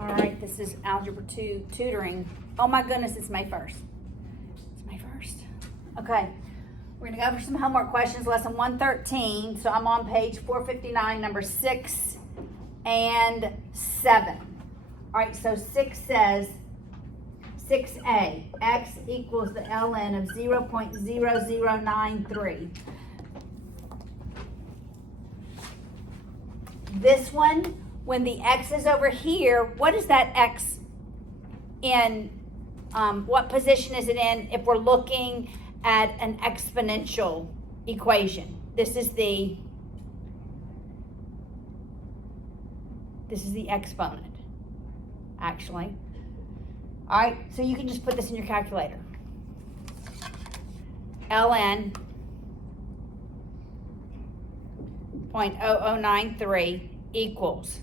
All right, this is Algebra 2 tutoring. Oh my goodness, it's May 1st. It's May 1st. Okay, we're gonna go over some homework questions, lesson 113. So I'm on page 459, number 6 and 7. All right, so 6 says, 6a, x equals the ln of 0.0093. This one, when the x is over here, what is that x in, what position is it in if we're looking at an exponential equation? This is the exponent, actually. All right, so you can just put this in your calculator. ln 0.0093 equals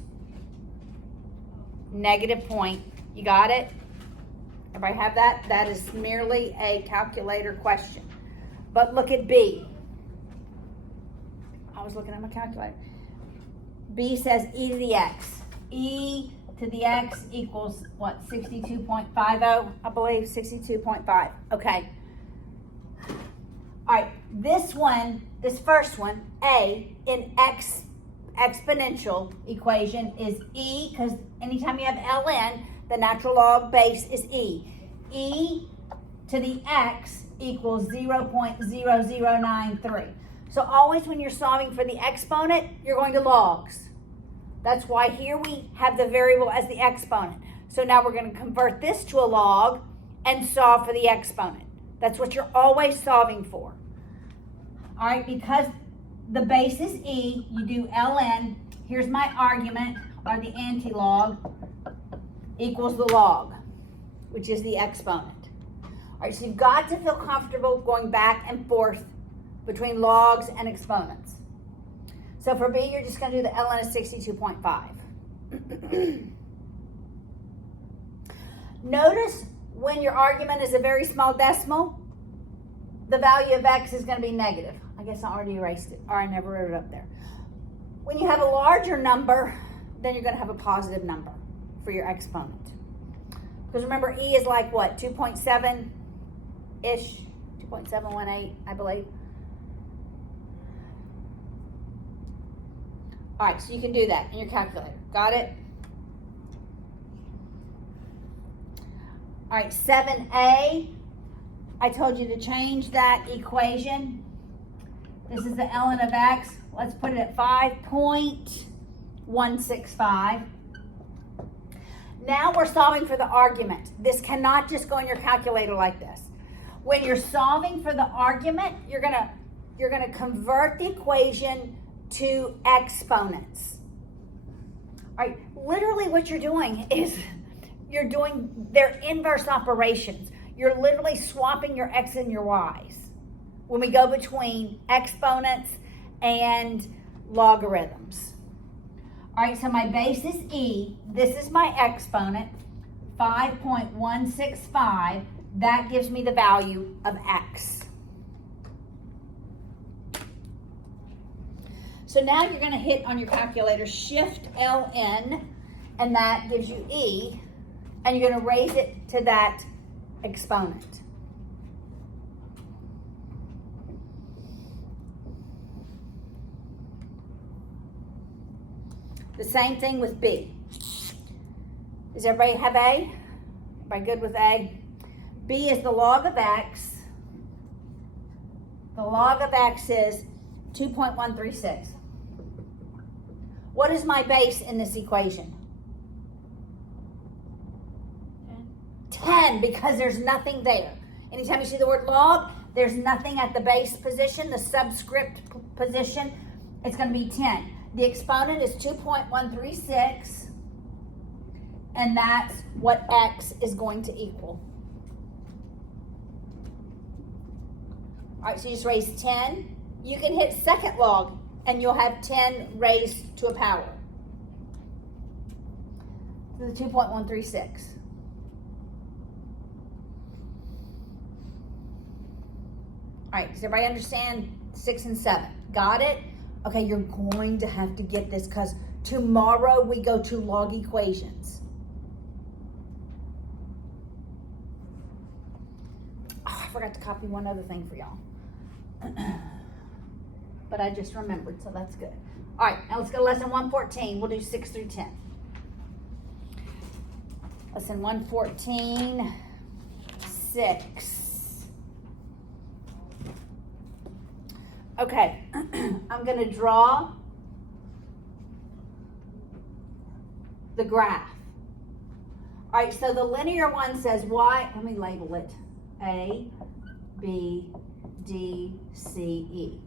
negative point. You got it? Everybody have that? That is merely a calculator question. But look at B. I was looking at my calculator. B says e to the x. E to the x equals what? 62.50, I believe, 62.5. Okay. All right, this one, this first one, A, in exponential equation is E, because anytime you have ln, the natural log base is E. E to the x equals 0.0093. So always when you're solving for the exponent, you're going to logs. That's why here we have the variable as the exponent. So now we're going to convert this to a log and solve for the exponent. That's what you're always solving for. All right, because the base is E, you do ln, here's my argument, or the anti-log, equals the log, which is the exponent. All right, so you've got to feel comfortable going back and forth between logs and exponents. So for B, you're just going to do the ln of 62.5. Notice when your argument is a very small decimal, the value of x is going to be negative. I guess I already erased it, or I never wrote it up there. When you have a larger number, then you're going to have a positive number for your exponent. Because remember, E is like what, 2.7-ish, 2.718, I believe. All right, so you can do that in your calculator. Got it? All right, 7a, I told you to change that equation. This is the ln of x. Let's put it at 5.165. Now we're solving for the argument. This cannot just go in your calculator like this. When you're solving for the argument, you're gonna convert the equation to exponents. All right, literally what you're doing is you're doing their inverse operations. You're literally swapping your x and your y's when we go between exponents and logarithms. All right, so my base is E. This is my exponent, 5.165. That gives me the value of x. So now you're going to hit on your calculator Shift LN, and that gives you E, and you're going to raise it to that exponent. The same thing with B. Does everybody have A? Everybody good with A? B is the log of x. The log of x is 2.136. What is my base in this equation? 10, because there's nothing there. Anytime you see the word log, there's nothing at the base position, the subscript position, it's going to be 10. The exponent is 2.136, and that's what x is going to equal. All right, so you just raise 10. You can hit second log, and you'll have 10 raised to a power. So the 2.136. All right, does everybody understand 6 and 7? Got it? Okay, you're going to have to get this because tomorrow we go to log equations. forgot to copy one other thing for y'all. But I just remembered, so that's good. All right, now let's go to lesson 114. We'll do 6 through 10. Lesson 114, 6. Okay, I'm going to draw the graph. All right, so the linear one says y, let me label it, A, B, D, C, E.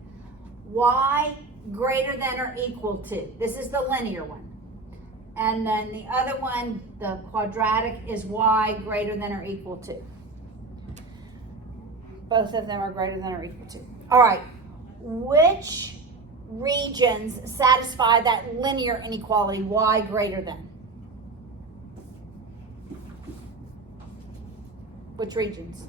Y greater than or equal to. This is the linear one. And then the other one, the quadratic, is y greater than or equal to. Both of them are greater than or equal to. All right, which regions satisfy that linear inequality, y greater than? Which regions?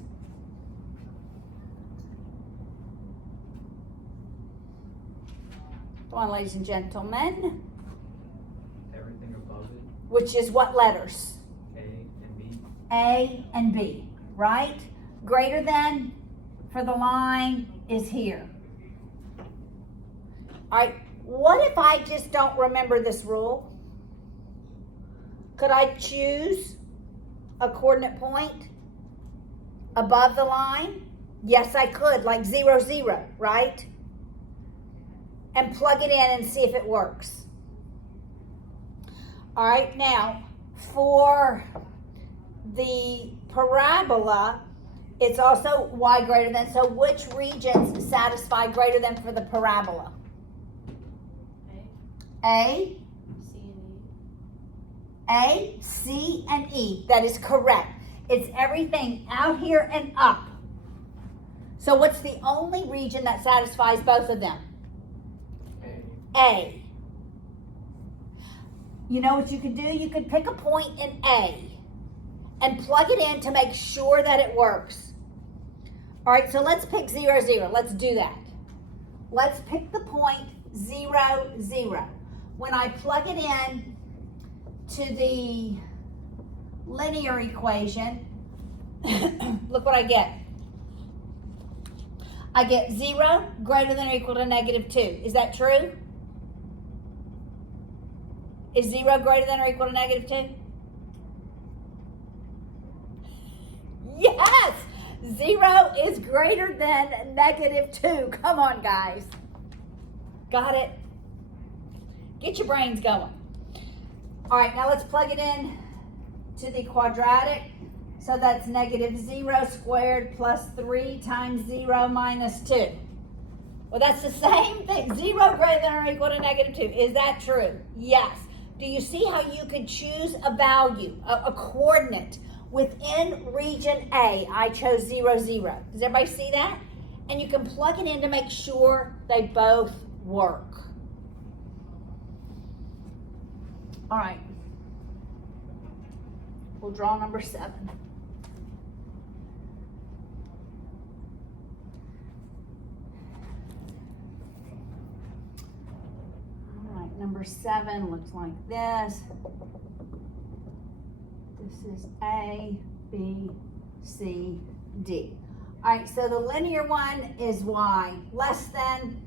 Come on, ladies and gentlemen. Everything above it. Which is what letters? A and B. A and B, right? Greater than for the line is here. All right, what if I just don't remember this rule? Could I choose a coordinate point above the line? Yes, I could, like 0, 0, right? And plug it in and see if it works. All right, now for the parabola, it's also y greater than. So which regions satisfy greater than for the parabola? A, A, C, and E. That is correct. It's everything out here and up. So what's the only region that satisfies both of them? A. You know what you could do? You could pick a point in A and plug it in to make sure that it works. All right, so let's pick 0, 0. Let's do that. Let's pick the point 0, 0. When I plug it in to the linear equation, look what I get. I get 0 greater than or equal to -2. Is that true? Is 0 greater than or equal to -2? Yes! 0 is greater than -2. Come on, guys. Got it? Get your brains going. All right, now let's plug it in to the quadratic. So that's -0 squared plus 3 times 0 minus 2. Well, that's the same thing. 0 greater than or equal to -2. Is that true? Yes. Do you see how you could choose a value, a coordinate within region A? I chose 0, 0. Does everybody see that? And you can plug it in to make sure they both work. All right. We'll draw number 7. Number 7 looks like this. This is A, B, C, D. All right, so the linear one is y less than.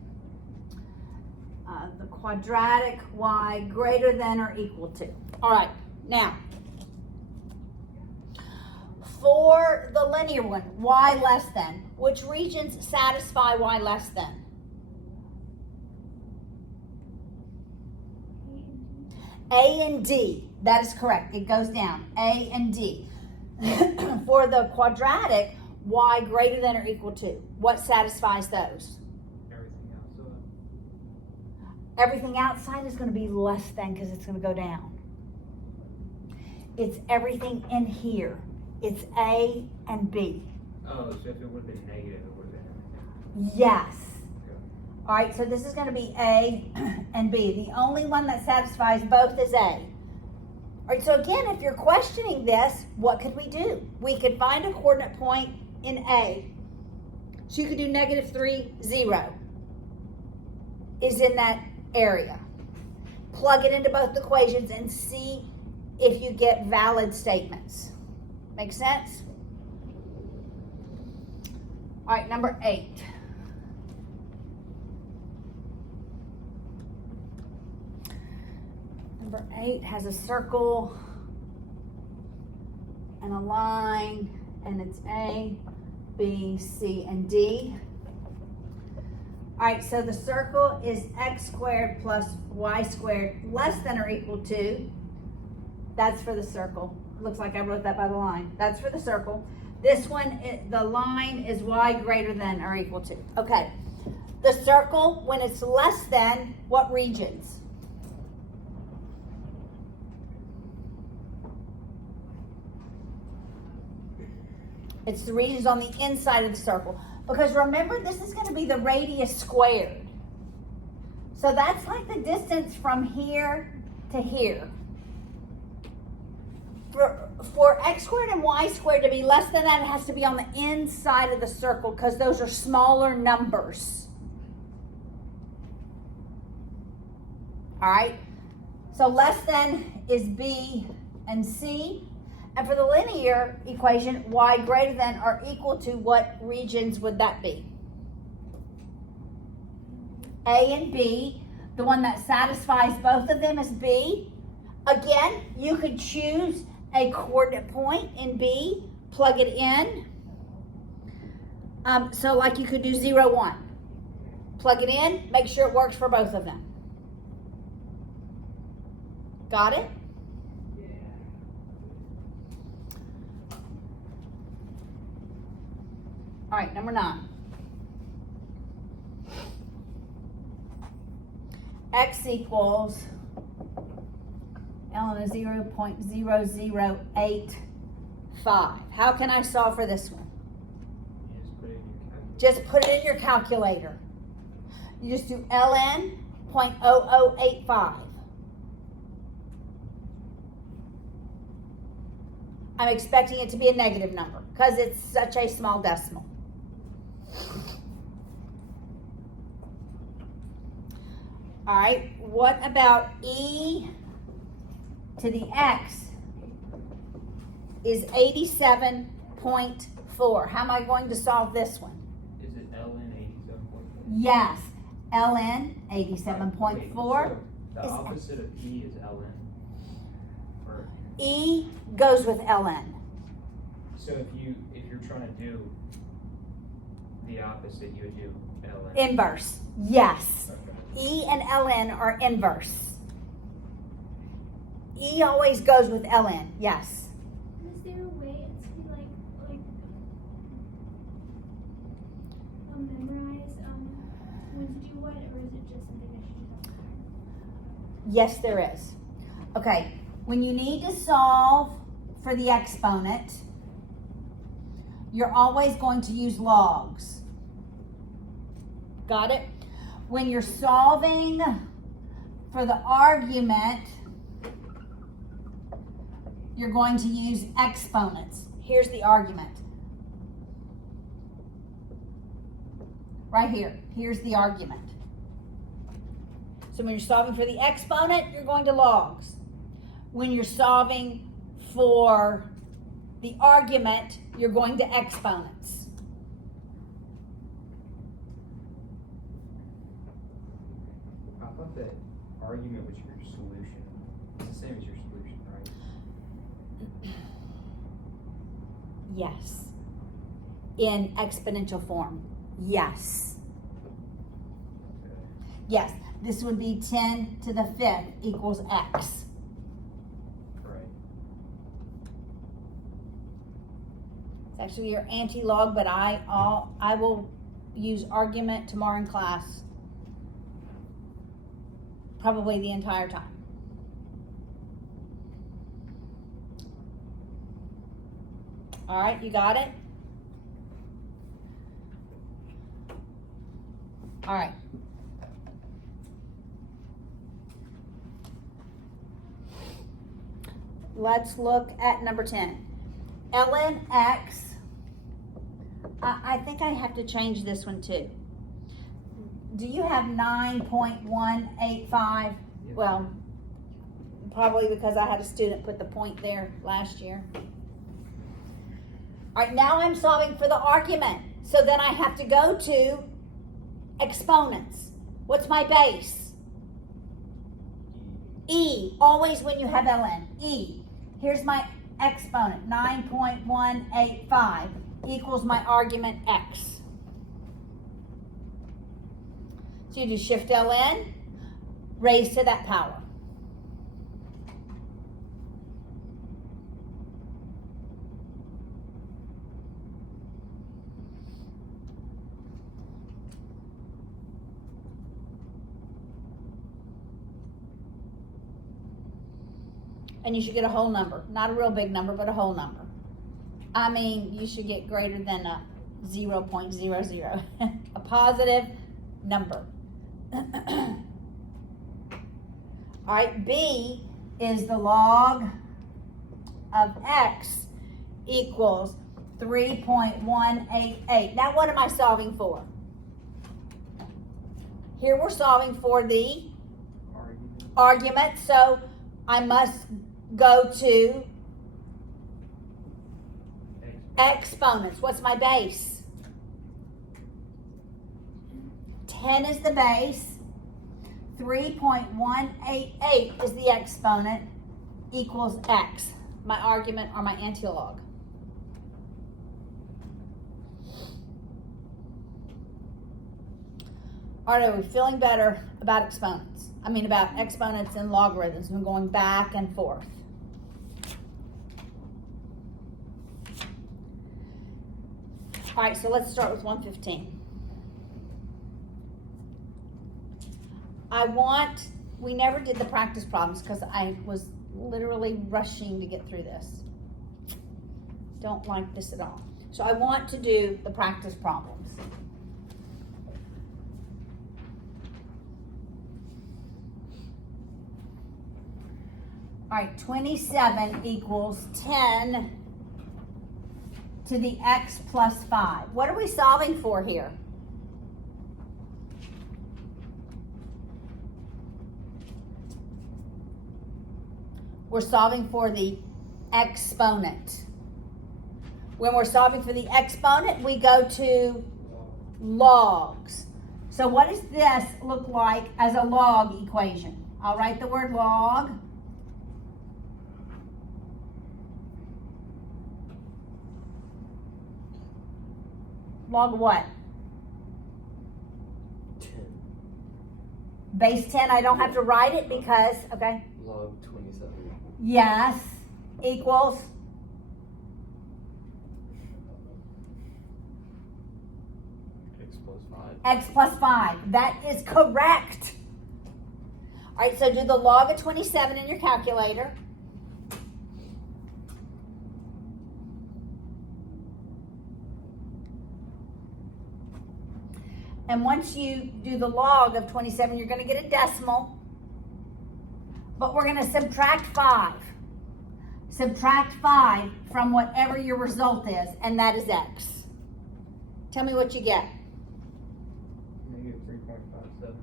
The quadratic, y greater than or equal to. All right, now, for the linear one, y less than, which regions satisfy y less than? A and D, that is correct. It goes down, A and D. For the quadratic, y greater than or equal to. What satisfies those? Everything outside. Everything outside is going to be less than because it's going to go down. It's everything in here. It's A and B. Oh, so if it would have been negative, it would have been everything. Yes. All right, so this is going to be A and B. The only one that satisfies both is A. All right, so again, if you're questioning this, what could we do? We could find a coordinate point in A. So you could do -3, 0 is in that area. Plug it into both equations and see if you get valid statements. Make sense? All right, number 8. Number 8 has a circle and a line, and it's A, B, C, and D. All right, so the circle is x squared plus y squared less than or equal to. That's for the circle. Looks like I wrote that by the line. That's for the circle. This one, the line is y greater than or equal to. Okay, the circle, when it's less than, what regions? It's the regions on the inside of the circle. Because remember, this is going to be the radius squared. So that's like the distance from here to here. For x squared and y squared to be less than that, it has to be on the inside of the circle because those are smaller numbers. All right? So less than is B and C. And for the linear equation, y greater than or equal to, what regions would that be? A and B. The one that satisfies both of them is B. Again, you could choose a coordinate point in B, plug it in. So like you could do 0, 1. Plug it in, make sure it works for both of them. Got it? All right, number 9. X equals ln of 0.0085. How can I solve for this one? Just put it in your calculator. You just do ln 0.0085. I'm expecting it to be a negative number because it's such a small decimal. All right, what about e to the x is 87.4? How am I going to solve this one? Is it ln 87.4? Yes, ln 87.4. So the opposite of e is ln. Or, E goes with ln. so if you're trying to do the opposite, you would do ln. Inverse, yes. Okay. E and ln are inverse. E always goes with ln, yes. Is there a way to memorize when to do what, or is it just something I should do? Yes, there is. Okay, when you need to solve for the exponent, you're always going to use logs. Got it? When you're solving for the argument, you're going to use exponents. Here's the argument. Right here. Here's the argument. So when you're solving for the exponent, you're going to logs. When you're solving for the argument, you're going to exponents. I thought that argument was your solution. It's the same as your solution, right? Yes. In exponential form. Yes. Okay. Yes. This would be 10 to the 5th equals x. Right. It's actually your anti-log, but I will use argument tomorrow in class. Probably the entire time. All right, you got it? All right. Let's look at number 10. ln x. I think I have to change this one too. Do you have 9.185? Yep. Well, probably because I had a student put the point there last year. All right, now I'm solving for the argument. So then I have to go to exponents. What's my base? E. Always when you have ln. E. Here's my exponent, 9.185 equals my argument x. So you do shift ln, raise to that power. And you should get a whole number. Not a real big number, but a whole number. I mean, you should get greater than a 0.00. A positive number. All right, B is the log of x equals 3.188. Now, what am I solving for? Here we're solving for the argument, so I must go to exponents. What's my base? 10 is the base. 3.188 is the exponent equals x, my argument or my antilog. All right, are we feeling better about exponents? I mean about exponents and logarithms and going back and forth. All right, so let's start with 115. We never did the practice problems because I was literally rushing to get through this. Don't like this at all. So I want to do the practice problems. All right, 27 equals 10 to the x plus 5. What are we solving for here? We're solving for the exponent. When we're solving for the exponent, we go to logs. So what does this look like as a log equation? I'll write the word log. Log what? 10. Base 10, I don't have to write it because, okay. Log 27. Yes, equals X plus 5. x plus 5. That is correct. All right, so do the log of 27 in your calculator. And once you do the log of 27, you're going to get a decimal. But we're going to subtract 5. Subtract 5 from whatever your result is, and that is x. Tell me what you get. Negative 3.57.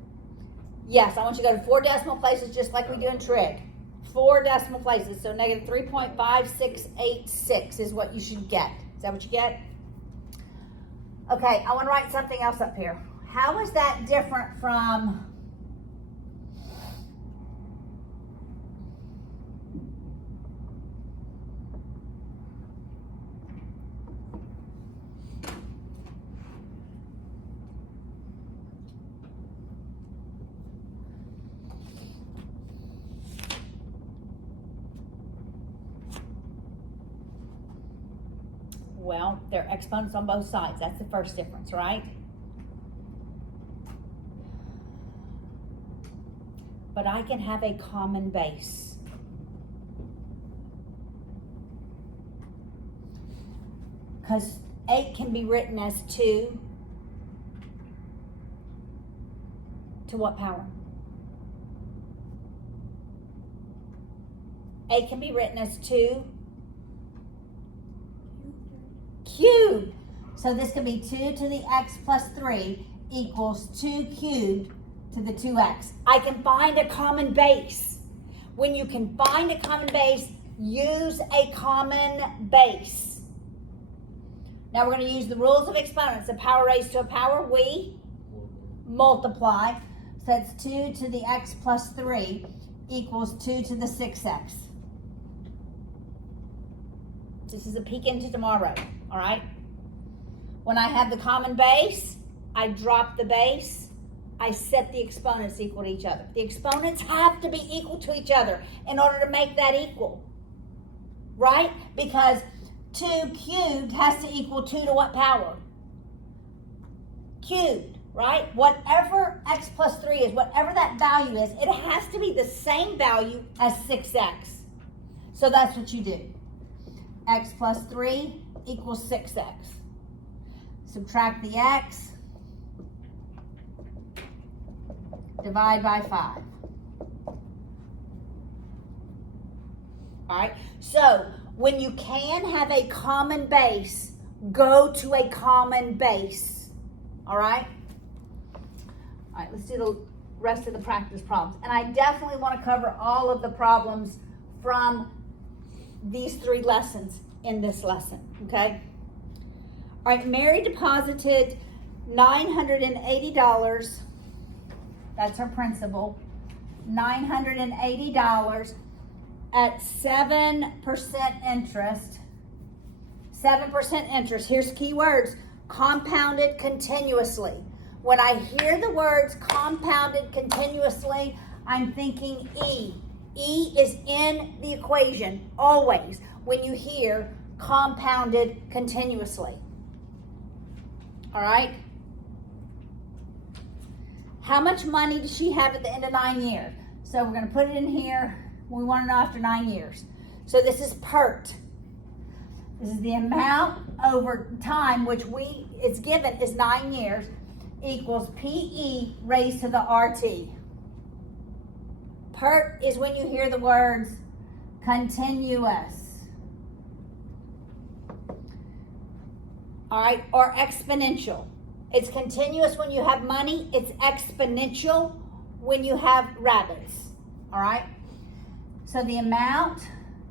Yes, I want you to go to 4 decimal places just like we do in trig. 4 decimal places, so negative 3.5686 is what you should get. Is that what you get? Okay, I want to write something else up here. How is that different from well, they're exponents on both sides. That's the first difference, right? But I can have a common base. Because 8 can be written as 2 to what power? 8 can be written as 2 cubed. So this could be 2 to the x plus 3 equals 2 cubed to the 2x. I can find a common base. When you can find a common base, use a common base. Now we're going to use the rules of exponents. A power raised to a power, we multiply. So that's 2 to the x plus 3 equals 2 to the 6x. This is a peek into tomorrow, all right? When I have the common base, I drop the base. I set the exponents equal to each other. The exponents have to be equal to each other in order to make that equal, right? Because 2 cubed has to equal 2 to what power? Cubed, right? Whatever x plus 3 is, whatever that value is, it has to be the same value as 6x. So that's what you do. X plus 3 equals 6x. Subtract the x. Divide by 5. All right, so when you can have a common base, go to a common base. All right? All right, let's do the rest of the practice problems. And I definitely want to cover all of the problems from these 3 lessons in this lesson, okay? All right, Mary deposited $980. That's her principal. $980 at 7% interest. 7% interest. Here's key words. Compounded continuously. When I hear the words compounded continuously, I'm thinking E. E is in the equation always when you hear compounded continuously. All right? How much money does she have at the end of 9 years? So we're going to put it in here. We want to know after 9 years. So this is PERT. This is the amount over time, which it's given is 9 years, equals PE raised to the RT. PERT is when you hear the words continuous. All right, or exponential. It's continuous when you have money. It's exponential when you have rabbits. All right? So the amount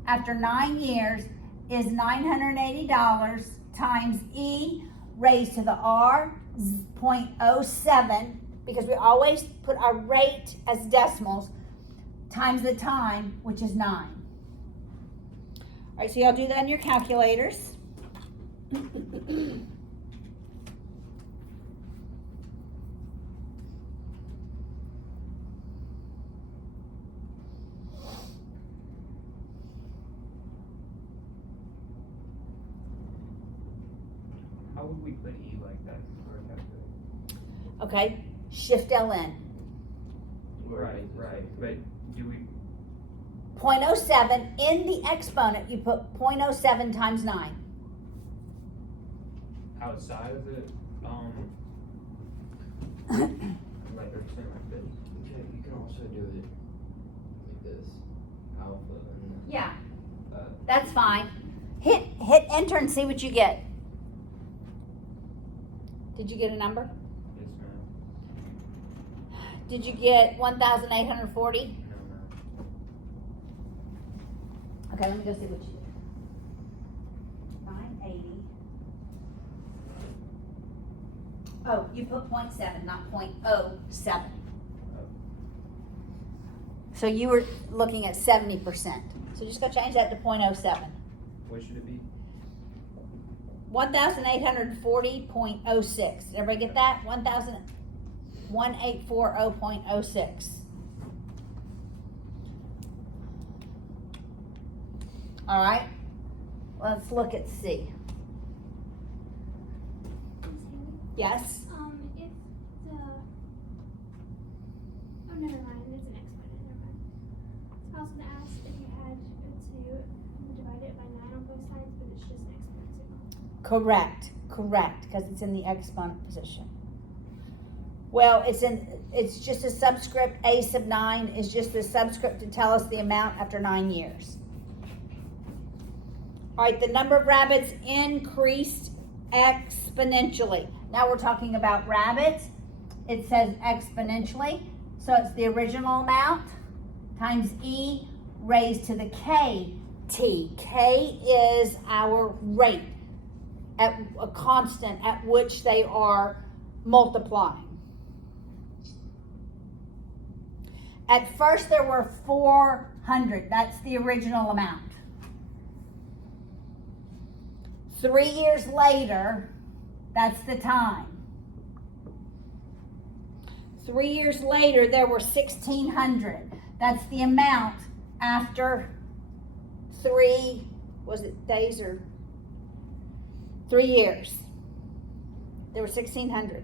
after 9 years is $980 times E raised to the R, 0.07, because we always put our rate as decimals, times the time, which is 9. All right, so y'all do that in your calculators. How would we put E like that for a calculator? Okay, shift LN. Right, but do we, 0.07 in the exponent, you put 0.07 times 9. outside of the, like, or something like this? You can also do it like this. Alpha and then Yeah, that. that's fine. Hit enter and see what you get. Did you get a number? Yes, ma'am. Did you get 1,840? No, ma'am. Okay, let me go see what you did. 980. Oh, you put 0.7, not 0.07. So you were looking at 70%. So just go change that to 0.07. What should it be? 1,840.06. Did everybody get that? 1840.06. All right. Let's look at C. Yes. If the, oh, never mind, it's an exponent, never mind. I was gonna ask if you had to divide it by 9 on both sides, but it's just an exponent signal. Correct, because it's in the exponent position. Well, it's just a subscript. A sub 9 is just a subscript to tell us the amount after 9 years. All right, the number of rabbits increased exponentially. Now we're talking about rabbits. It says exponentially, so it's the original amount times E raised to the KT. K is our rate. at a constant at which they are multiplying. At first there were 400. That's the original amount. 3 years later, that's the time. 3 years later, there were 1,600. That's the amount after 3, was it days or 3 years? There were 1,600.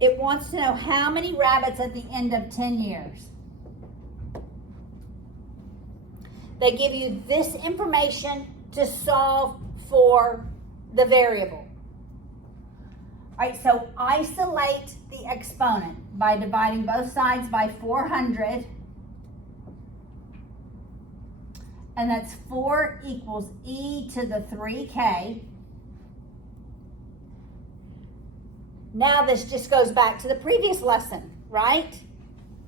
It wants to know how many rabbits at the end of 10 years. They give you this information to solve for the variable. All right, so isolate the exponent by dividing both sides by 400. And that's 4 equals e to the 3k. Now this just goes back to the previous lesson, right?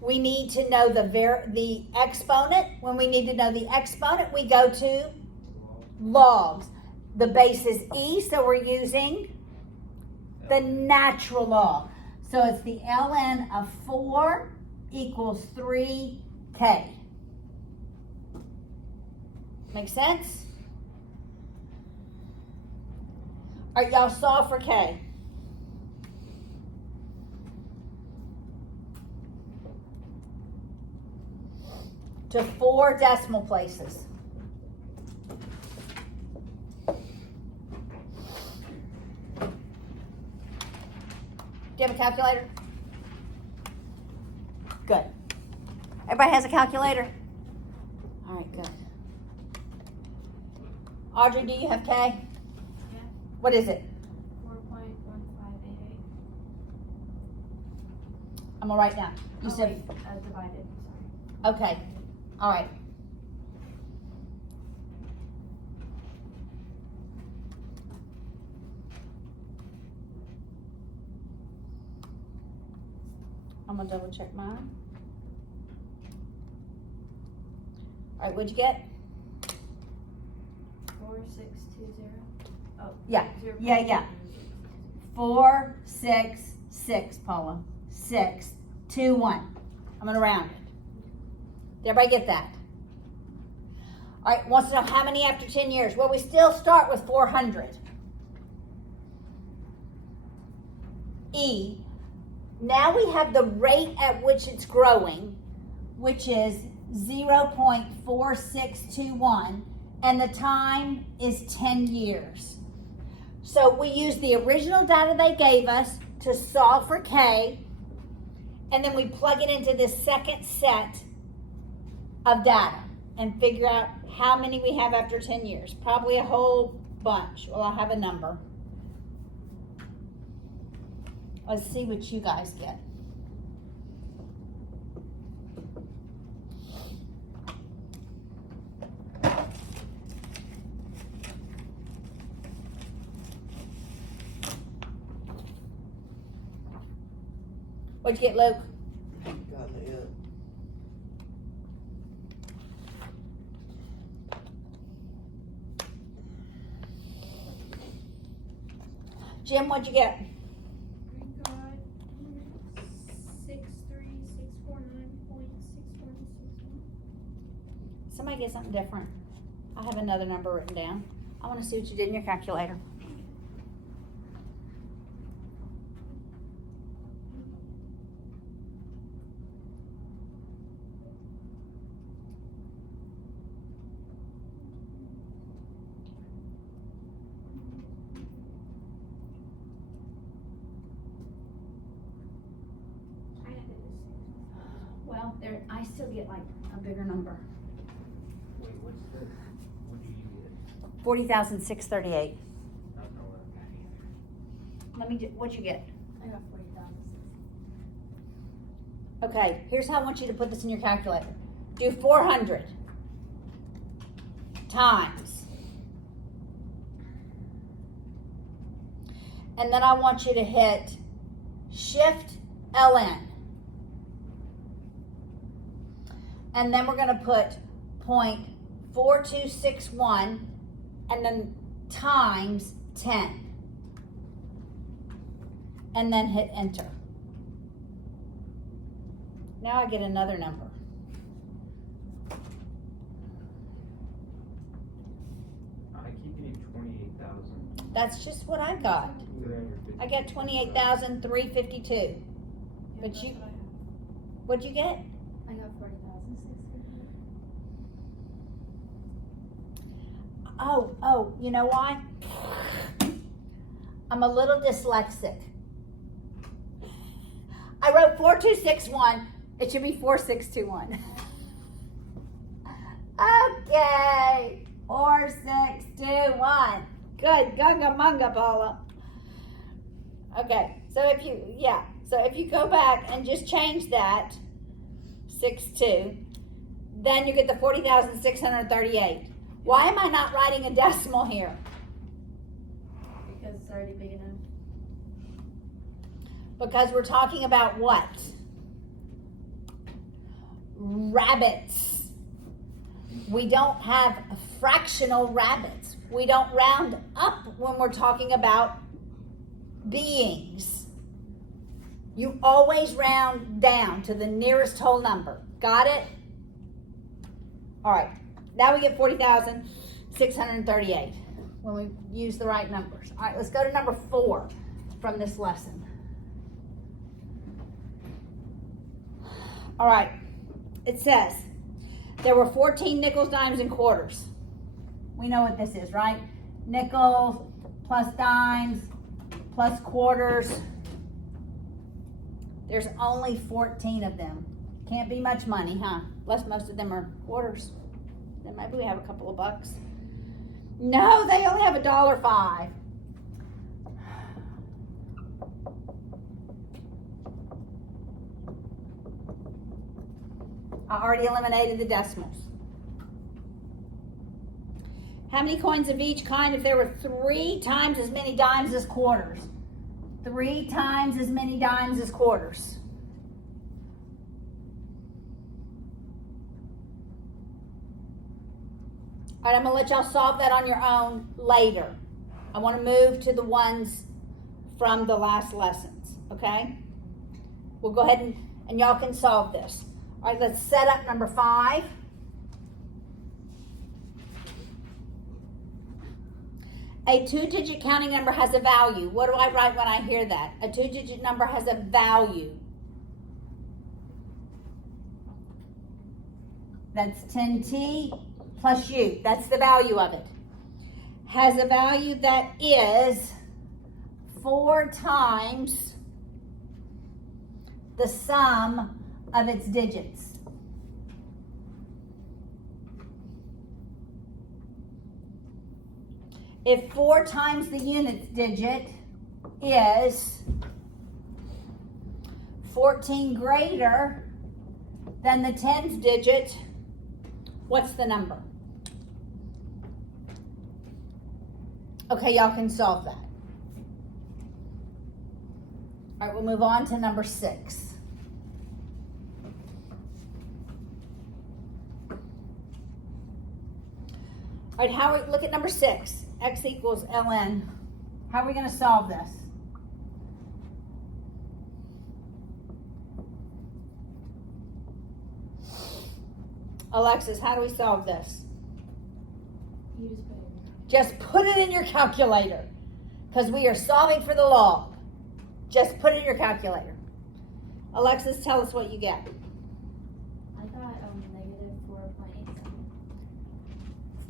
We need to know the exponent. When we need to know the exponent, we go to logs. The base is e, so we're using the natural log. So it's the ln of 4 equals 3k. Make sense? All right, y'all solve for k. To 4 decimal places. Do you have a calculator? Good. Everybody has a calculator? All right, good. Audrey, do you have K? Yeah. What is it? 4.1588. I'm gonna write down. You said, Divided. okay. All right. I'm gonna double check mine. All right, what'd you get? 4620. Oh. Yeah, 0. yeah. 4, 6, 6, Paula. 6, 2, 1. I'm gonna round it. Did everybody get that? All right, wants to know how many after 10 years. Well, we still start with 400. E. Now we have the rate at which it's growing, which is 0.4621, and the time is 10 years. So we use the original data they gave us to solve for K, and then we plug it into this second set of data and figure out how many we have after 10 years. Probably a whole bunch. Well, I'll have a number. Let's see what you guys get. What'd you get, Luke? Got it. Jim, what'd you get? We got 63649.6161. Somebody get something different. I have another number written down. I want to see what you did in your calculator. Well, there, I still get like a bigger number. Wait, what do you get? 40,638. I don't know what I got either. Let me, what'd you get? I got 40,000. Okay, here's how I want you to put this in your calculator. Do 400 times. And then I want you to hit Shift LN. And then we're gonna put 0.4261 and then times 10. And then hit enter. Now I get another number. I keep getting 28,000. That's just what I got. 350. I got 28,352. But you, what'd you get? I got 40,650. Oh, you know why? I'm a little dyslexic. I wrote 4261. It should be 4621. Okay. 4621. Good. Gunga munga Paula. Okay. So if you go back and just change that 62, then you get the 40,638. Why am I not writing a decimal here? Because it's already big enough. Because we're talking about what? Rabbits. We don't have fractional rabbits. We don't round up when we're talking about beings. You always round down to the nearest whole number. Got it? All right. Now we get 40,638 when we use the right numbers. All right, let's go to number 4 from this lesson. All right, it says there were 14 nickels, dimes, and quarters. We know what this is, right? Nickels plus dimes plus quarters. There's only 14 of them. Can't be much money, huh? Unless most of them are quarters. Then maybe we have a couple of bucks. No, they only have $1.05. I already eliminated the decimals. How many coins of each kind if there were 3 times as many dimes as quarters? 3 times as many dimes as quarters. All right, I'm gonna let y'all solve that on your own later. I wanna move to the ones from the last lessons, okay? We'll go ahead and y'all can solve this. All right, let's set up number 5. A 2-digit counting number has a value. What do I write when I hear that? A 2-digit number has a value. That's 10t plus u. That's the value of it. Has a value that is 4 times the sum of its digits. If 4 times the units digit is 14 greater than the tens digit, what's the number? Okay, y'all can solve that. All right, we'll move on to number 6. All right, look at number 6. X equals ln. How are we going to solve this? Alexis, how do we solve this? You just put it in. Just put it in your calculator, because we are solving for the log. Just put it in your calculator. Alexis, tell us what you get. I got negative 4.87.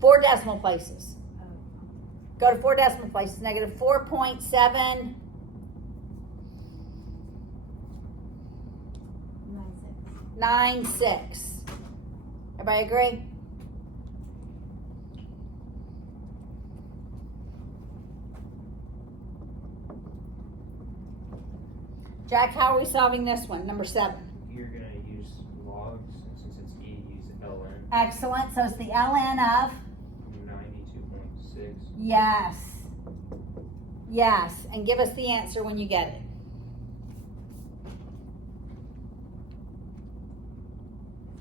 4 decimal places. Oh. Go to 4 decimal places. Negative 4.7. 96. Everybody agree? Jack, how are we solving this one? Number 7. You're gonna use logs, and since it's e, use ln. Excellent. So it's the ln of? 92.6. Yes. Yes. And give us the answer when you get it.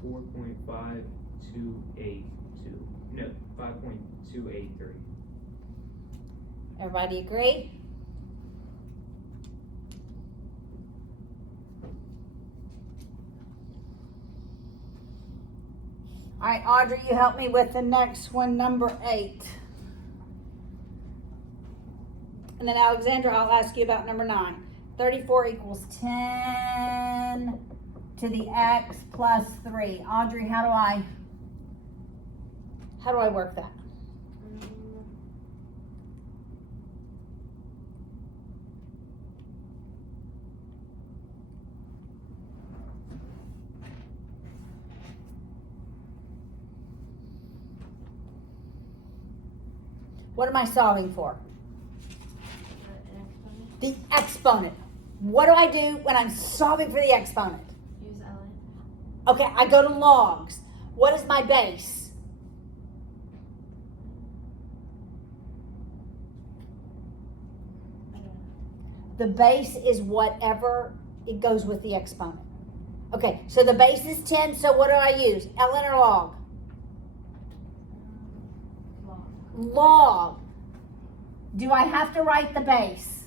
$4.5282. No, 5.283. Everybody agree? All right, Audrey, you help me with the next one, number 8. And then Alexandra, I'll ask you about number 9. 34 equals 10 to the x plus 3. Audrey, how do I work that? What am I solving for? An exponent. The exponent. What do I do when I'm solving for the exponent? Use ln. Okay, I go to logs. What is my base? I don't know. The base is whatever it goes with the exponent. Okay, so the base is 10, so what do I use? ln or log? Log. Log. Do I have to write the base?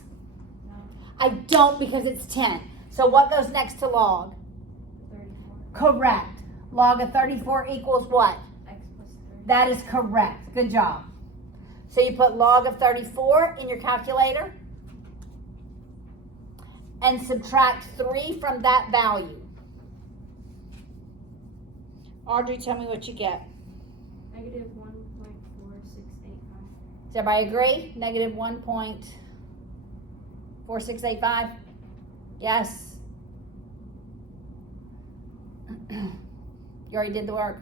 No. I don't, because it's 10. So what goes next to log? 34. Correct. Log of 34 equals what? X plus 3. That is correct. Good job. So you put log of 34 in your calculator and subtract 3 from that value. Audrey, tell me what you get. Negative 1.4685. Does everybody agree? Negative 1.4685? Yes. You already did the work.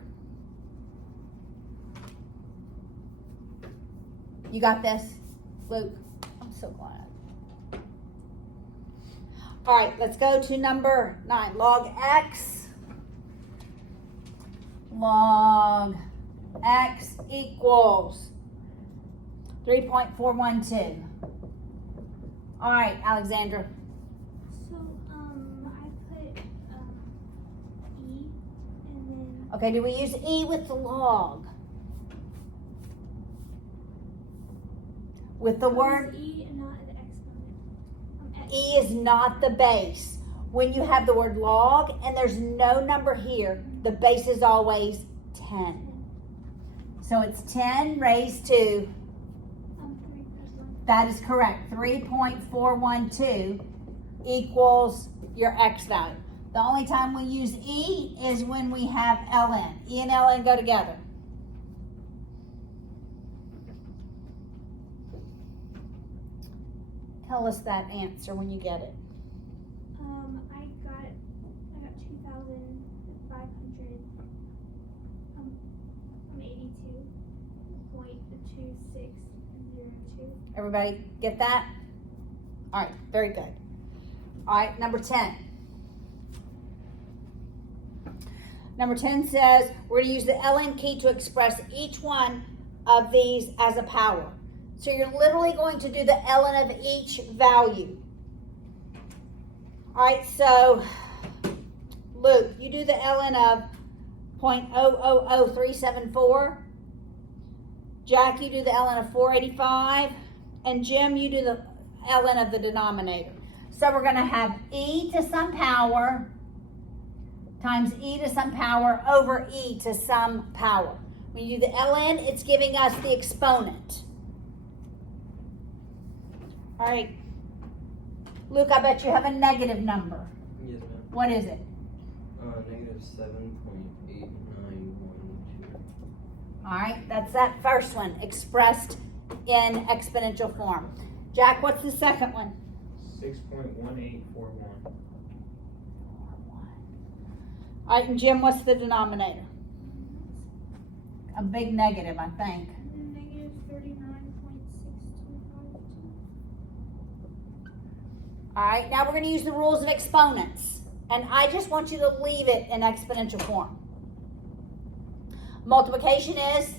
You got this, Luke? I'm so glad. All right, let's go to number 9. Log x. Log x equals 3.412. All right, Alexandra. So, I put, E, and then, Okay, do we use e with the log? With the word? E and not the exponent. X. E is not the base. When you have the word log and there's no number here, the base is always 10. So it's 10 raised to, 3 plus 1. that is correct, 3.412 equals your x value. The only time we use e is when we have ln. E and ln go together. Tell us that answer when you get it. I got 2,500, 82.2602. Everybody get that? All right, very good. All right, number 10. Number 10 says we're going to use the ln key to express each one of these as a power. So you're literally going to do the ln of each value. All right, so Luke, you do the ln of 0.000374. Jack, you do the ln of 485. And Jim, you do the ln of the denominator. So we're going to have e to some power times e to some power over e to some power. When you do the ln, it's giving us the exponent. All right. Luke, I bet you have a negative number. Yes, ma'am. What is it? Negative 7.8912. All right, that's that first one expressed in exponential form. Jack, what's the second one? 6.1841. All right, and Jim, what's the denominator? A big negative, I think. Negative 39.6252. All right, now we're going to use the rules of exponents. And I just want you to leave it in exponential form. Multiplication is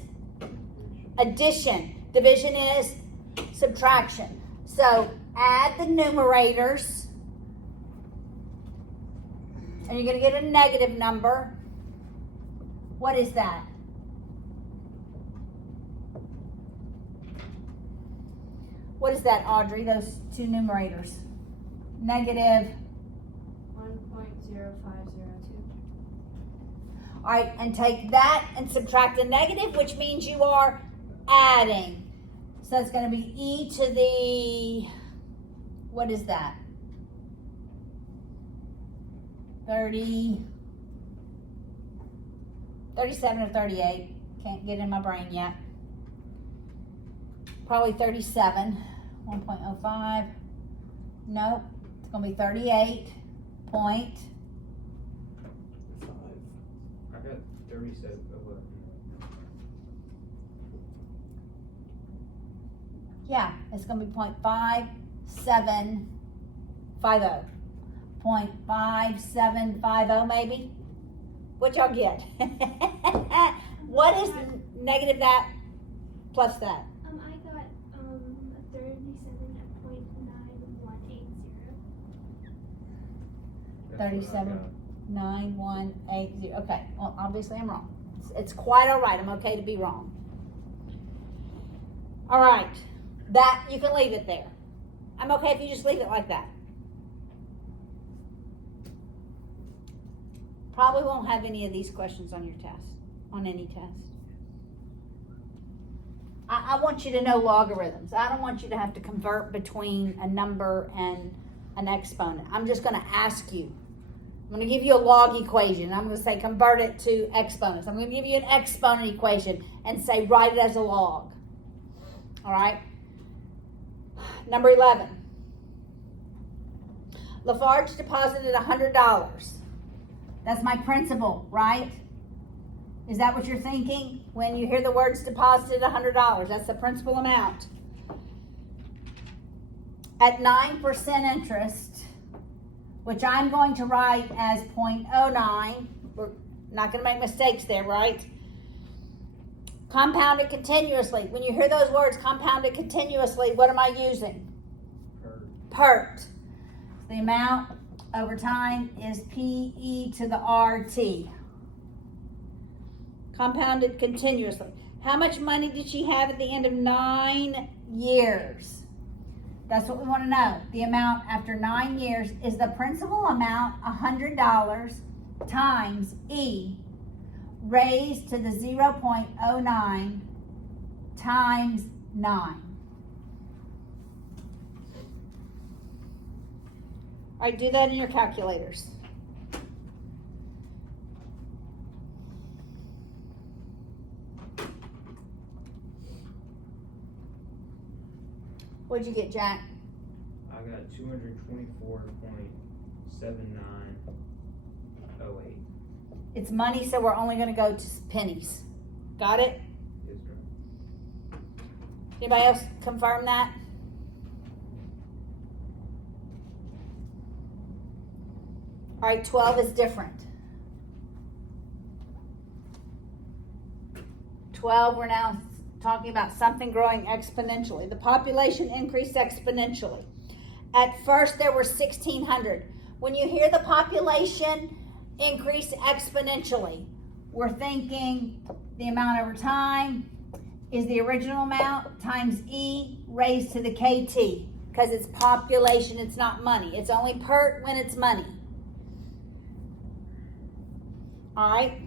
addition. Division is subtraction. So add the numerators. And you're going to get a negative number. What is that? What is that, Audrey, those two numerators? Negative. 1.0502. All right, and take that and subtract the negative, which means you are adding. So it's going to be e to the, what is that? 37 or 38. Can't get in my brain yet. Probably 37. 1.05. Nope. It's going to be 38 point. I got 37. Yeah, it's going to be 0.5750. 0.5750 maybe. What y'all get? What is negative that plus that? I got a 37.9180. 37.9180. Okay, well, obviously I'm wrong. It's quite all right. I'm okay to be wrong. All right, that, you can leave it there. I'm okay if you just leave it like that. Probably won't have any of these questions on your test, on any test. I want you to know logarithms. I don't want you to have to convert between a number and an exponent. I'm just going to ask you. I'm going to give you a log equation. I'm going to say convert it to exponents. I'm going to give you an exponent equation and say write it as a log. All right? Number 11. Lafarge deposited $100. That's my principal, right? Is that what you're thinking? When you hear the words deposited $100, that's the principal amount. At 9% interest, which I'm going to write as 0.09. We're not going to make mistakes there, right? Compounded continuously. When you hear those words, compounded continuously, what am I using? PERT. The amount over time is PE to the RT. Compounded continuously. How much money did she have at the end of 9 years? That's what we want to know. The amount after 9 years is the principal amount, $100, times E, raised to the 0.09 times 9. All right, do that in your calculators. What'd you get, Jack? I got 224.7908. It's money, so we're only going to go to pennies. Got it? Yes, sir. Anybody else confirm that? All right, 12 is different. 12, we're now talking about something growing exponentially. The population increased exponentially. At first, there were 1,600. When you hear the population increase exponentially, we're thinking the amount over time is the original amount times E raised to the KT, because it's population, it's not money. It's only PERT when it's money. All right,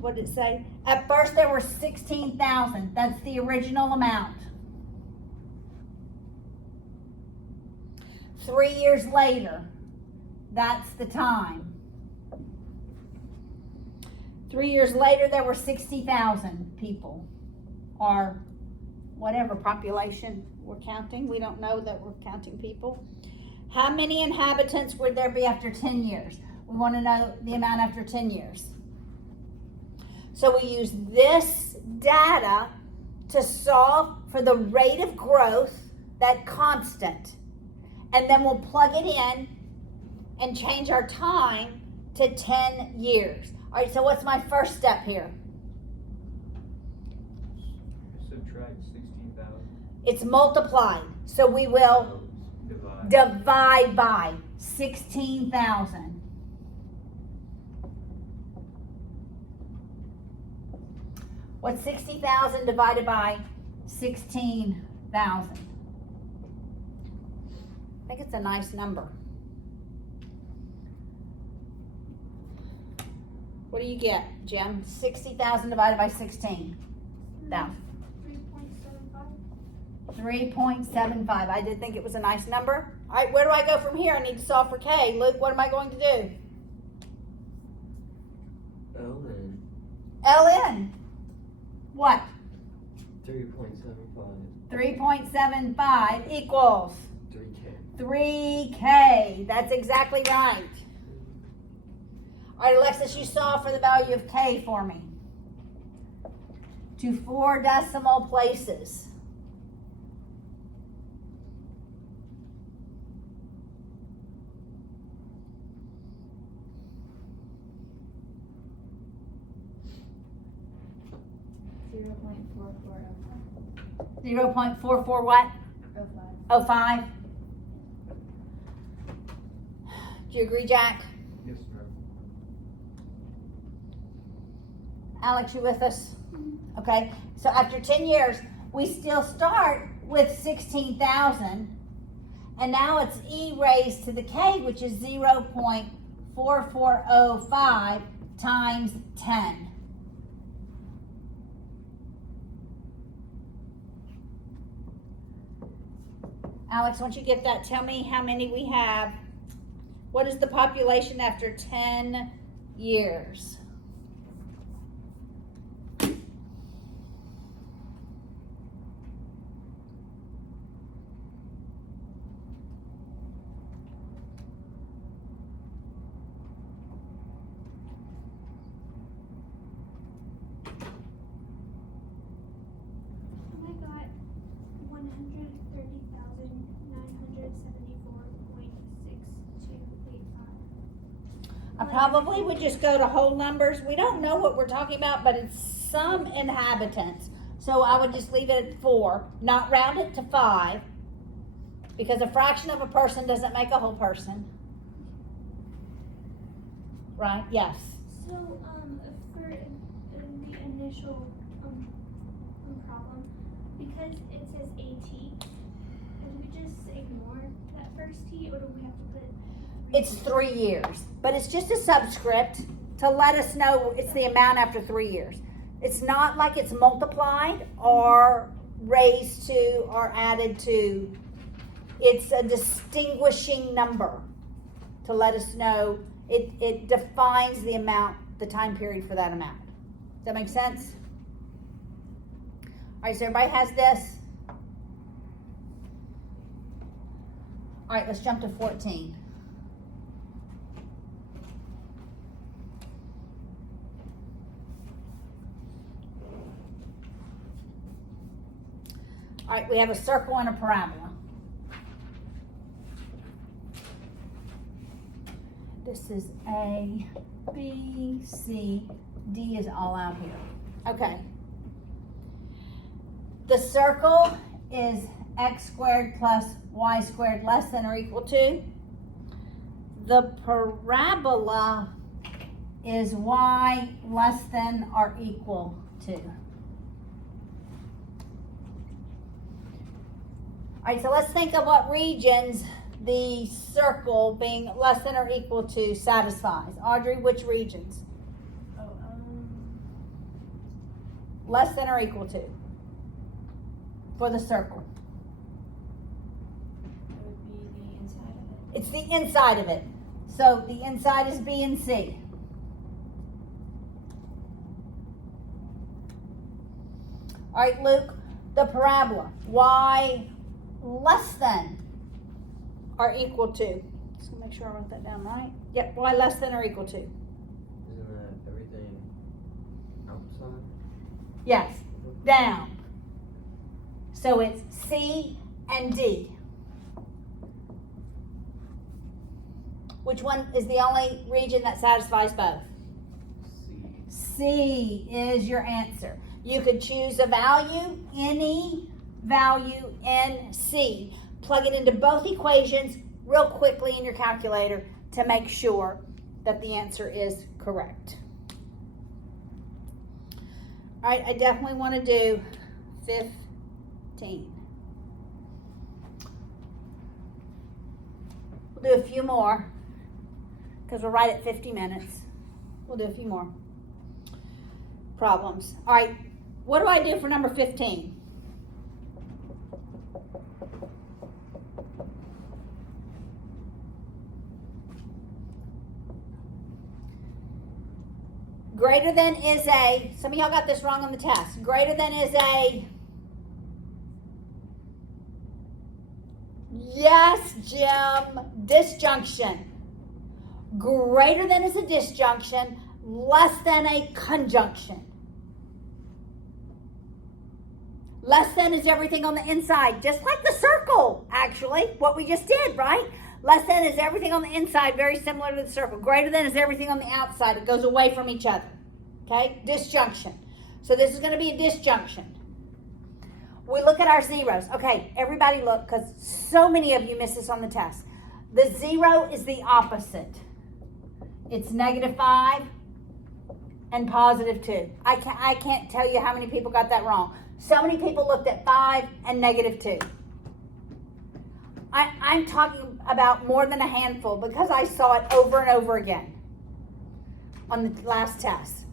what did it say? At first there were 16,000. That's the original amount. 3 years later, that's the time. 3 years later, there were 60,000 people, or whatever population we're counting. We don't know that we're counting people. How many inhabitants would there be after 10 years? We want to know the amount after 10 years. So we use this data to solve for the rate of growth, that constant. And then we'll plug it in and change our time to 10 years. All right, so what's my first step here? Subtract 16,000. It's multiplied. So we will divide by 16,000. What's 60,000 divided by 16,000? I think it's a nice number. What do you get, Jim? 60,000 divided by 16,000. 3.75. 3.75. I did think it was a nice number. All right, where do I go from here? I need to solve for K. Luke, what am I going to do? ln LN. What? 3.75. 3.75 equals 3k. 3K. That's exactly right. All right, Alexis, you solve for the value of K for me. To 4 decimal places. $0.4405. 0.44 what? 05. 05. Do you agree, Jack? Yes, ma'am. Alex, you with us? Okay, so after 10 years, we still start with 16,000, and now it's e raised to the k, which is 0.4405 times 10. Alex, once you get that, tell me how many we have. What is the population after 10 years? I got 130,974.6285. I probably would just go to whole numbers. We don't know what we're talking about, but it's some inhabitants. So I would just leave it at 4, not round it to 5, because a fraction of a person doesn't make a whole person. Right? Yes. So, for the initial problem, because it says AT, do we just ignore that first T, or do we have to put? It's 3 years, but it's just a subscript to let us know it's the amount after 3 years. It's not like it's multiplied or raised to or added to. It's a distinguishing number to let us know it defines the amount, the time period for that amount. Does that make sense? All right, so everybody has this. All right, let's jump to 14. All right, we have a circle and a parabola. This is A, B, C, D is all out here. Okay. The circle is x squared plus y squared less than or equal to. The parabola is y less than or equal to. All right, so let's think of what regions the circle being less than or equal to satisfies. Audrey, which regions? Less than or equal to for the circle. It would be the inside of it. It's the inside of it. So the inside is B and C. All right, Luke, the parabola. Y less than or equal to. Just gonna make sure I wrote that down right. Yep, y less than or equal to. Isn't that everything outside? Yes, down. So it's C and D. Which one is the only region that satisfies both? C. C is your answer. You could choose a value, any value in C. Plug it into both equations real quickly in your calculator to make sure that the answer is correct. All right, I definitely want to do 15. do a few more because we're right at 50 minutes. We'll do a few more problems. All right, what do I do for number 15? Greater than is a, some of y'all got this wrong on the test. Greater than is a, yes, Jim, disjunction. Greater than is a disjunction, less than a conjunction. Less than is everything on the inside, just like the circle, actually, what we just did, right? Less than is everything on the inside, very similar to the circle. Greater than is everything on the outside. It goes away from each other. Okay? Disjunction. So this is going to be a disjunction. We look at our zeros. Okay, everybody look, because so many of you miss this on the test. The zero is the opposite. It's -5 and +2. I can't tell you how many people got that wrong. So many people looked at 5 and -2. I'm talking about more than a handful because I saw it over and over again on the last test.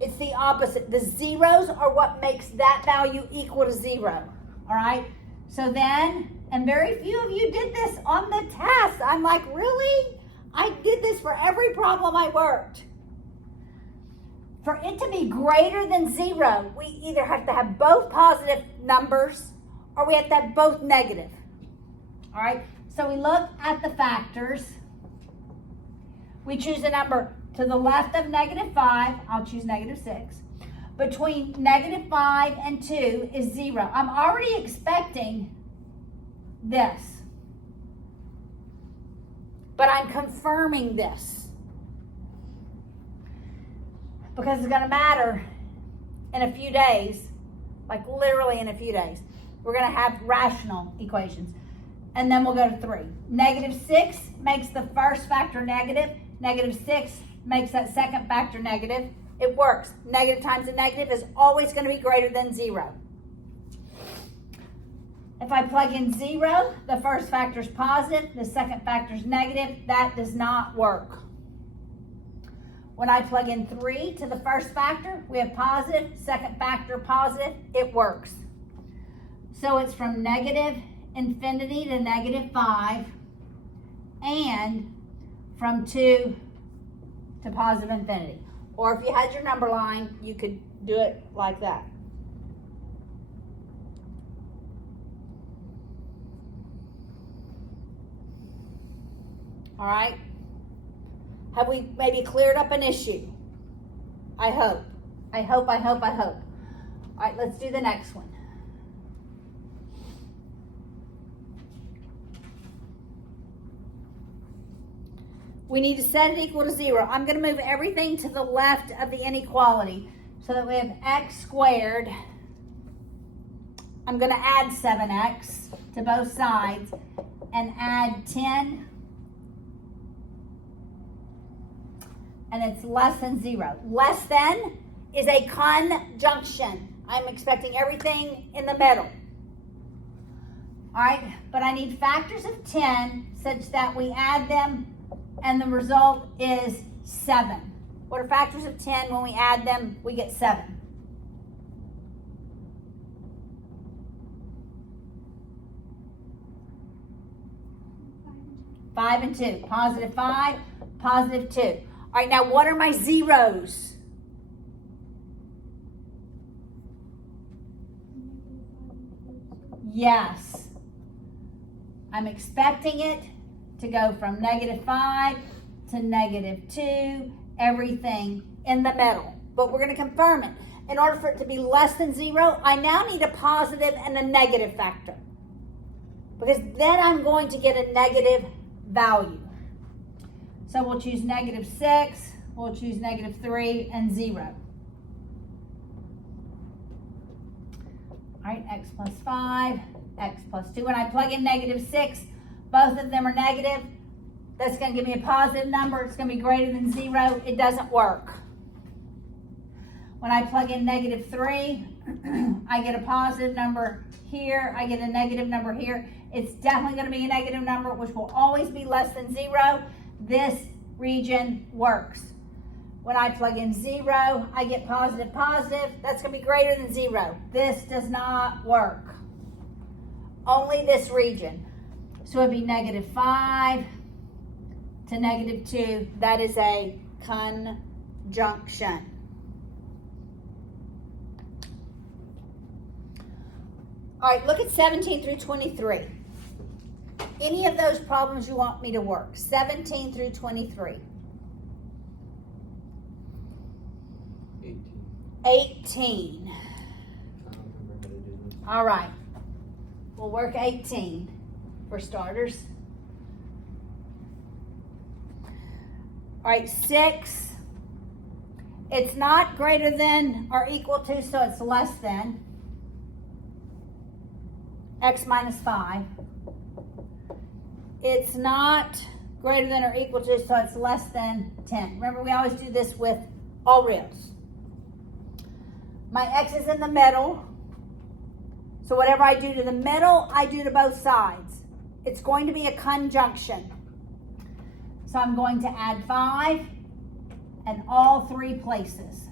It's the opposite. The zeros are what makes that value equal to 0. All right? So then, and very few of you did this on the test. I'm like, really? I did this for every problem I worked. For it to be greater than 0, we either have to have both positive numbers or we have to have both negative. All right, so we look at the factors. We choose a number to the left of -5. I'll choose -6. Between -5 and 2 is 0. I'm already expecting this, but I'm confirming this because it's going to matter in a few days, like literally in a few days. We're going to have rational equations. And then we'll go to 3. -6 makes the first factor negative. -6 makes that second factor negative. It works. Negative times a negative is always going to be greater than 0. If I plug in 0, the first factor is positive, the second factor is negative. That does not work. When I plug in 3 to the first factor, we have positive, second factor positive. It works. So it's from -infinity to -5, and from 2 to positive infinity. Or if you had your number line, you could do it like that. All right? Have we maybe cleared up an issue? I hope. I hope. All right, let's do the next one. We need to set it equal to 0. I'm going to move everything to the left of the inequality so that we have x squared. I'm going to add 7x to both sides and add 10. And it's less than 0. Less than is a conjunction. I'm expecting everything in the middle. All right, but I need factors of 10 such that we add them and the result is 7. What are factors of 10? When we add them, we get 7. Five and 2. +5, +2. All right, now what are my zeros? Yes. I'm expecting it to go from -5 to -2, everything in the middle. But we're going to confirm it. In order for it to be less than 0, I now need a positive and a negative factor. Because then I'm going to get a negative value. So we'll choose -6, we'll choose -3, and 0. All right, x plus 5, x plus 2. When I plug in -6, both of them are negative. That's going to give me a positive number. It's going to be greater than 0. It doesn't work. When I plug in -3, I get a positive number here, I get a negative number here. It's definitely going to be a negative number, which will always be less than 0. This region works. When I plug in 0, I get positive, positive. That's going to be greater than 0. This does not work. Only this region. So it'd be -5 to -2. That is a conjunction. All right, look at 17 through 23. Any of those problems you want me to work? 17 through 23. 18. I don't remember how to do this. All right. We'll work 18 for starters. All right, 6. It's not greater than or equal to, so it's less than x minus 5. It's not greater than or equal to, so it's less than 10. Remember, we always do this with all reals. My x is in the middle, so whatever I do to the middle, I do to both sides. It's going to be a conjunction. So I'm going to add 5 in all 3 places.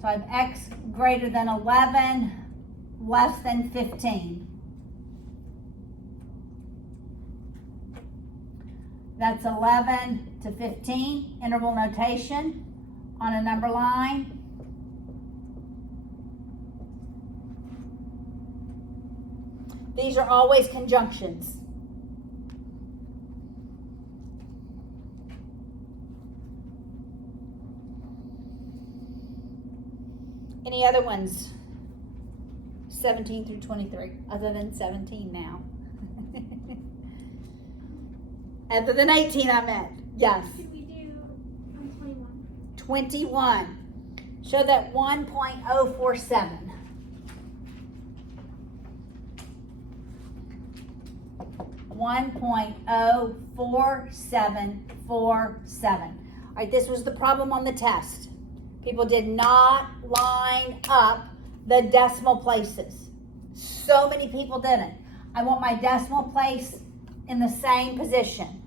So I have x greater than 11, less than 15. That's 11 to 15, interval notation on a number line. These are always conjunctions. Any other ones? 17 through 23, other than 17 now. Other than 18, I meant. Yes. Could we do 21? 21. Show that 1.047. .04747. All right, this was the problem on the test. People did not line up the decimal places. So many people didn't. I want my decimal place in the same position.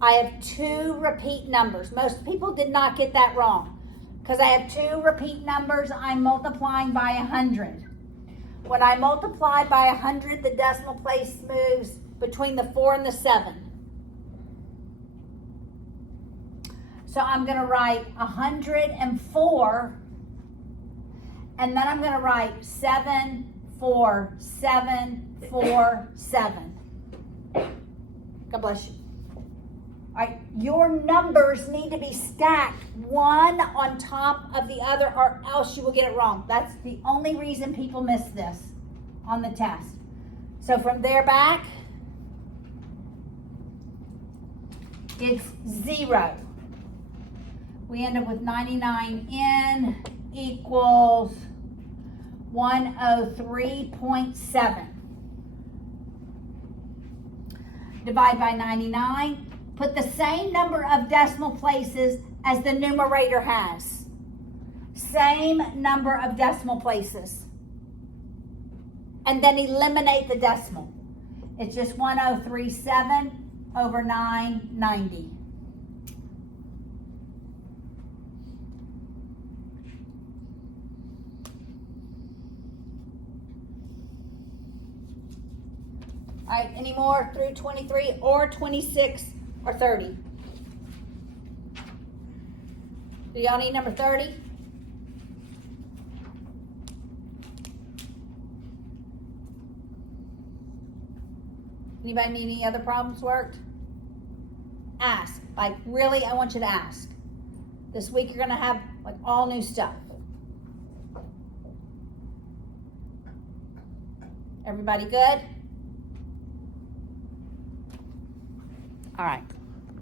I have 2 repeat numbers. Most people did not get that wrong. Because I have 2 repeat numbers, I'm multiplying by 100. When I multiply by 100, the decimal place moves between the 4 and the 7. So I'm going to write 104, and then I'm going to write 74747. God bless you. All right, your numbers need to be stacked one on top of the other, or else you will get it wrong. That's the only reason people miss this on the test. So from there back, it's 0. We end up with 99n equals 103.7. Divide by 99. Put the same number of decimal places as the numerator has. Same number of decimal places. And then eliminate the decimal. It's just 1037 over 990. All right, any more through 23 or 26 or 30? Do y'all need number 30? Anybody need any other problems worked? Ask. Like, really, I want you to ask. This week you're going to have like all new stuff. Everybody good? All right.